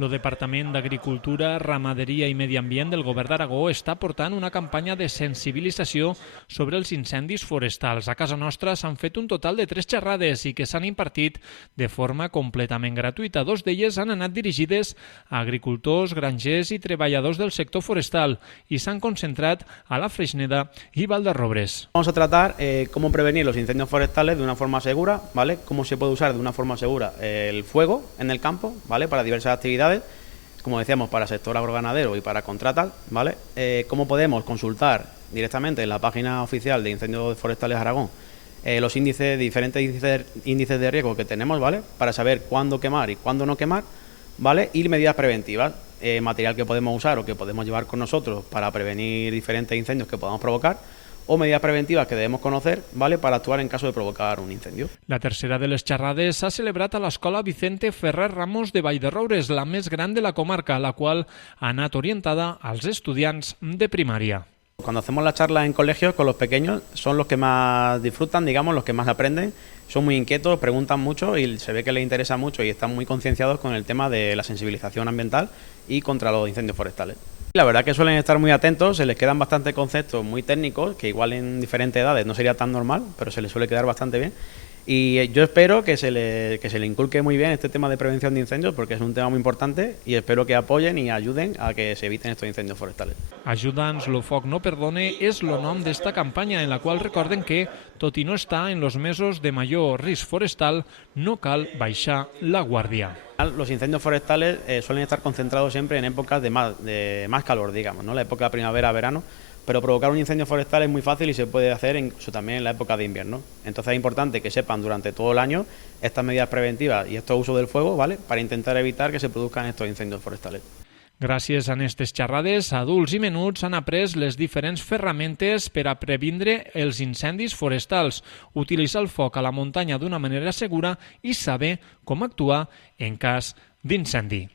El Departament d'Agricultura, Ramaderia i Medi Ambient del Govern d'Aragó està portant una campanya de sensibilització sobre els incendis forestals. A casa nostra s'han fet un total de 3 xerrades i que s'han impartit de forma completament gratuïta. 2 d'elles han anat dirigides a agricultors, grangers i treballadors del sector forestal i s'han concentrat a la Freixneda i Valderrobres. Vamos a tratar cómo prevenir los incendios forestales de una forma segura, ¿vale? Cómo se puede usar de una forma segura el fuego en el campo, ¿vale? Para diversas actividades, como decíamos, para sector agroganadero y para contratal, ¿vale? Cómo podemos consultar directamente en la página oficial de Incendios Forestales Aragón los diferentes índices de riesgo que tenemos, ¿vale? Para saber cuándo quemar y cuándo no quemar, ¿vale? Y medidas preventivas, material que podemos usar o que podemos llevar con nosotros para prevenir diferentes incendios que podamos provocar, o medidas preventivas que debemos conocer, ¿vale?, para actuar en caso de provocar un incendio. La tercera de les xerrades s'ha celebrat a l'Escola Vicente Ferrer Ramos de Valderrobres, la més gran de la comarca, la qual ha anat orientada als estudiants de primària. Cuando hacemos las charlas en colegios con los pequeños, son los que más disfrutan, digamos, los que más aprenden, son muy inquietos, preguntan mucho y se ve que les interesa mucho y están muy concienciados con el tema de la sensibilización ambiental y contra los incendios forestales. La verdad que suelen estar muy atentos, se les quedan bastante conceptos muy técnicos, que igual en diferentes edades no sería tan normal, pero se les suele quedar bastante bien. Y yo espero que se le inculque muy bien este tema de prevención de incendios, porque es un tema muy importante, y espero que apoyen y ayuden a que se eviten estos incendios forestales. Ajuda'ns lo foc no perdone és el nom d'esta campanya, en la qual recorden que, tot i no estar en los mesos de major risc forestal, no cal baixar la guàrdia. Los incendios forestales suelen estar concentrados siempre en épocas de más calor, digamos, ¿no? La época de primavera-verano, pero provocar un incendio forestal es muy fácil y se puede hacer incluso también en la época de invierno. Entonces es importante que sepan durante todo el año estas medidas preventivas y estos usos del fuego, ¿vale?, para intentar evitar que se produzcan estos incendios forestales. Gràcies a aquestes xerrades, adults i menuts han après les diferents ferramentes per a previndre els incendis forestals, utilitzar el foc a la muntanya d'una manera segura i saber com actuar en cas d'incendi.